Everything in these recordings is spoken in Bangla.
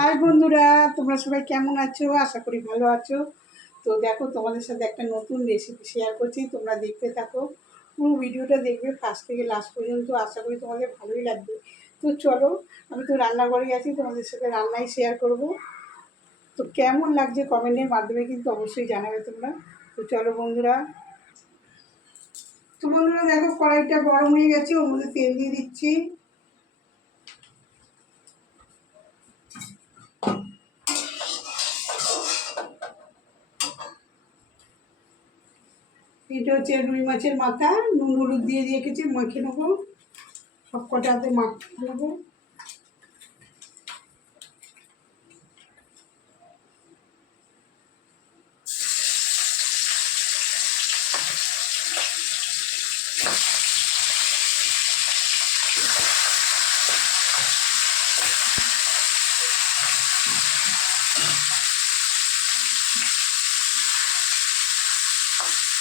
হাই বন্ধুরা, তোমরা সবাই কেমন আছো? আশা করি ভালো আছো। তো দেখো, তোমাদের সাথে একটা নতুন রেসিপি শেয়ার করছি, তোমরা দেখতে থাকো। পুরো ভিডিওটা দেখবে ফার্স্ট থেকে লাস্ট পর্যন্ত, আশা করি তোমাদের ভালোই লাগবে। তো চলো, আমি তো রান্নাঘরে গেছি তোমাদের সাথে রান্নাই শেয়ার করব। তো কেমন লাগছে কমেন্টের মাধ্যমে কিন্তু অবশ্যই জানাবে তোমরা। তো চলো বন্ধুরা। তো বন্ধুরা, দেখো কড়াইটা গরম হয়ে গেছে, ওর মধ্যে তেল দিয়ে দিচ্ছি। এটা হচ্ছে রুই মাছের মাথা, নুন হলুদ দিয়ে রেখেছি মাখিয়ে নেব। সব কটাতে মাখিয়ে নেব।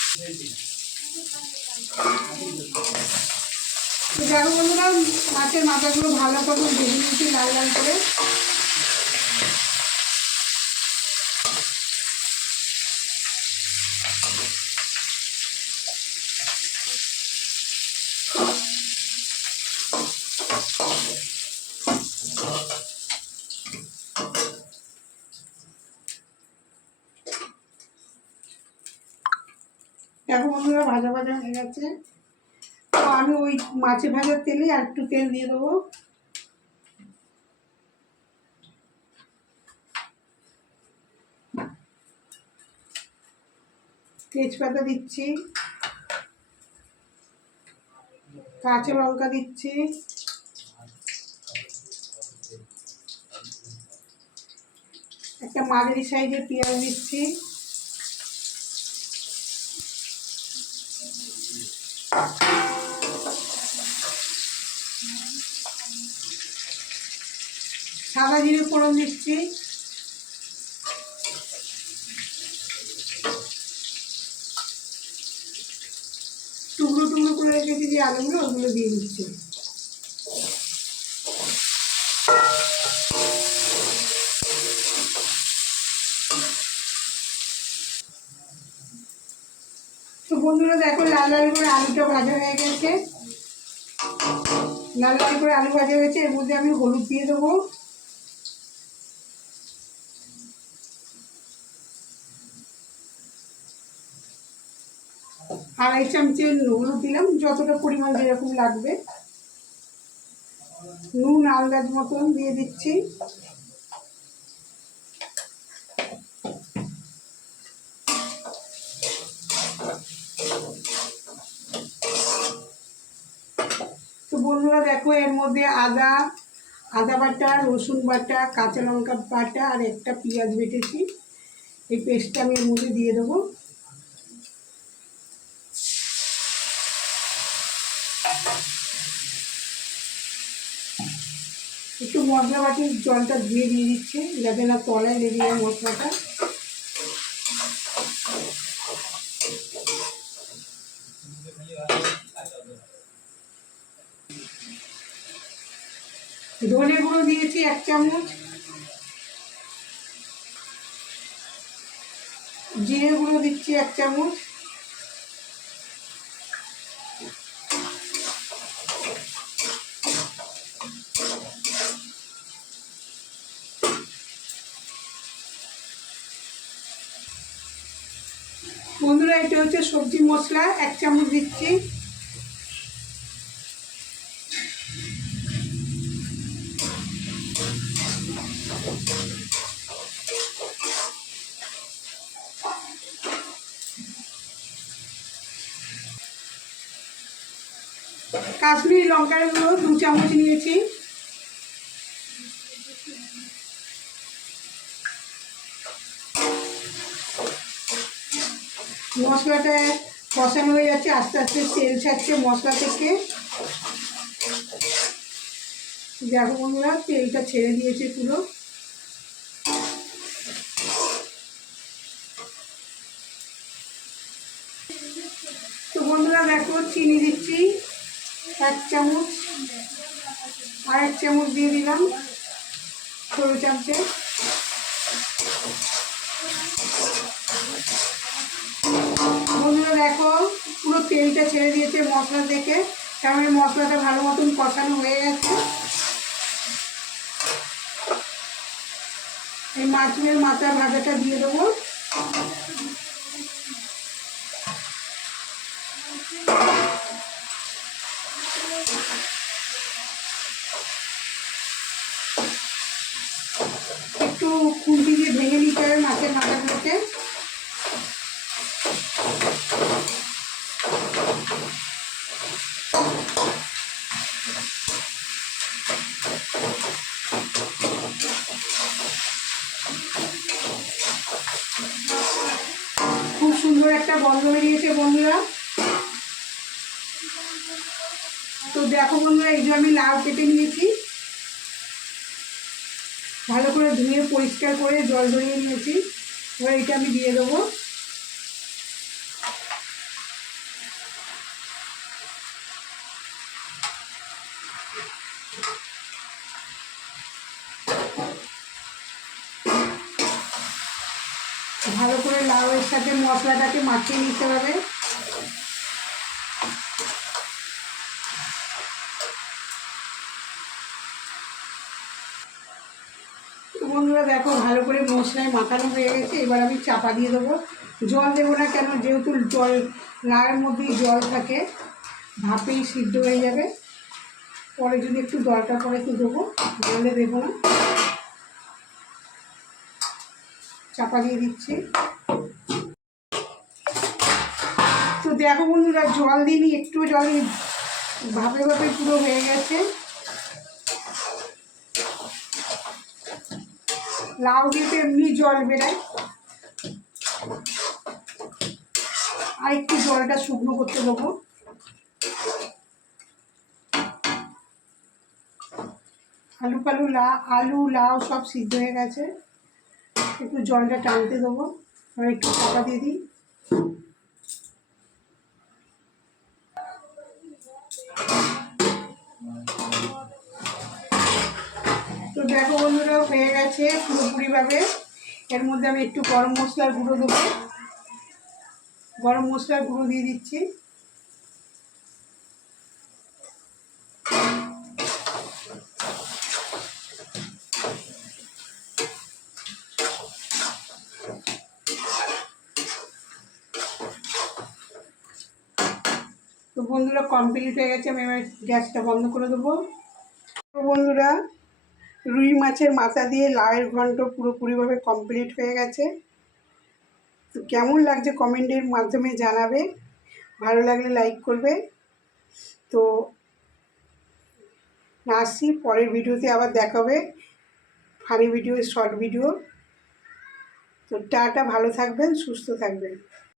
তো হোক বন্ধুরা মাছের মাথাগুলো ভালো করে ভেজে নিয়েছি লাল লাল করে। দেখো বন্ধুরা, ভাজা ভাজা হয়ে গেছে। তো আমি ওই মাছে ভাজার তেলে আর একটু তেল দিয়ে দেবো। তেজপাতা দিচ্ছি। কাঁচা লঙ্কা দিচ্ছি। একটা মাঝারি সাইজের পেঁয়াজ দিচ্ছি। সাদা জিরে ফোড়ন দিচ্ছি। টুকরো টুকরো করে রেখেছি যে আলুগুলো ওগুলো দিয়ে দিচ্ছি। বন্ধুরা দেখো লাল লাল করে আলুটা ভাজা হয়ে গেছে। লাল লাল করে আলু ভাজা হয়েছে, এর মধ্যে আমি হলুদ দিয়ে দেবো। আড়াই চামচে হলুদ দিলাম, যতটা পরিমাণ যেরকম লাগবে। নুন আন্দাজ মতন দিয়ে দিচ্ছি। বন্ধুরা দেখো, এর মধ্যে আদা আদা বাটা, রসুন বাটা, কাঁচা লঙ্কা বাটা আর একটা পেঁয়াজ বেটেছি। এই পেস্টটা আমি এর মধ্যে দিয়ে দেবো। একটু মশলা বাটির জলটা ধুয়ে দিয়ে দিচ্ছে, যাতে না তলায় লেগে যায় মশলাটা। ধনে গুঁড়ো দিয়েছি এক চামচ। জিরে গুঁড়ো দিচ্ছি এক চামচ। বন্ধুরা, এটা হচ্ছে সবজি মশলা, এক চামচ দিচ্ছি। কাশ্মীরি লঙ্কার গুঁড়ো দু চামচ নিয়েছি। মশলাটা কষানো হয়ে যাচ্ছে, আস্তে আস্তে তেল ছাড়ছে মশলা থেকে। দেখো বন্ধুরা, তেলটা ছেড়ে দিয়েছে পুরো। তো বন্ধুরা দেখো, চিনি দিচ্ছি এক চামচ আর এক চামচ দিয়ে দিলাম সরু চামচে। বন্ধুরা দেখো, পুরো তেলটা ছেড়ে দিয়েছে মশলা থেকে, কারণ এই মশলাটা ভালো মতন কষানো হয়ে গেছে। এই মাছের মাথা ভাজাটা দিয়ে দেবো একটু খুন্তি দিয়ে ভেঙে নিতে হবে মাছের মাথাগুলোকে খুব সুন্দর একটা গন্ধ বেরিয়েছে বন্ধুরা। তো দেখো বন্ধুরা, এই যে আমি লাউ কেটে নিয়েছি। ভালো করে ধুয়ে পরিষ্কার করে জল ধরিয়ে নিয়েছি। এবার এটা আমি দিয়ে দেবো। ভালো করে লাউয়ের সাথে মশলাটাকে মাখিয়ে নিতে হবে তো বন্ধুরা দেখো, ভালো করে মশলায় মাখানো হয়ে গেছে। এবার আমি চাপা দিয়ে দেবো। জল দেবো না কেন? যেহেতু জল লাউয়ের মধ্যেই জল থাকে, ভাপেই সিদ্ধ হয়ে যাবে। পরে যদি একটু দরকার পড়ে একটু দেবো? জলে দেবো না। চাপা দিয়ে দিচ্ছি। তো দেখো বন্ধুরা, জল দিইনি একটু জল দিই ভাপে ভাপে পুরো হয়ে গেছে। লাউ দিয়ে তো এমনি জল বেরোয়। আর একটু জলটা শুকনো করতে দেবো। আলু পালু লা, আলু, লাউ সব সিদ্ধ হয়ে গেছে। একটু জলটা টানতে দেবো। আর একটু চাপা দিয়ে দিই। তো দেখো বন্ধুরা, হয়ে গেছে পুরোপুরিভাবে। এর মধ্যে আমি একটু গরম মশলার গুঁড়ো দেবো। গরম মশলার গুঁড়ো দিয়ে দিচ্ছি। তো বন্ধুরা কমপ্লিট হয়ে গেছে। আমি এবার গ্যাসটা বন্ধ করে দেবো। বন্ধুরা রুই মাছের মাথা দিয়ে লাউয়ের ঘন্ট পুরোপুরিভাবে কমপ্লিট হয়ে গেছে। তো কেমন লাগছে কমেন্টের মাধ্যমে জানাবে। ভালো লাগলে লাইক করবে। তো আসছি, পরের ভিডিওতে আবার দেখাবে ফানি ভিডিও শর্ট ভিডিও তো টাটা, ভালো থাকবেন, সুস্থ থাকবেন।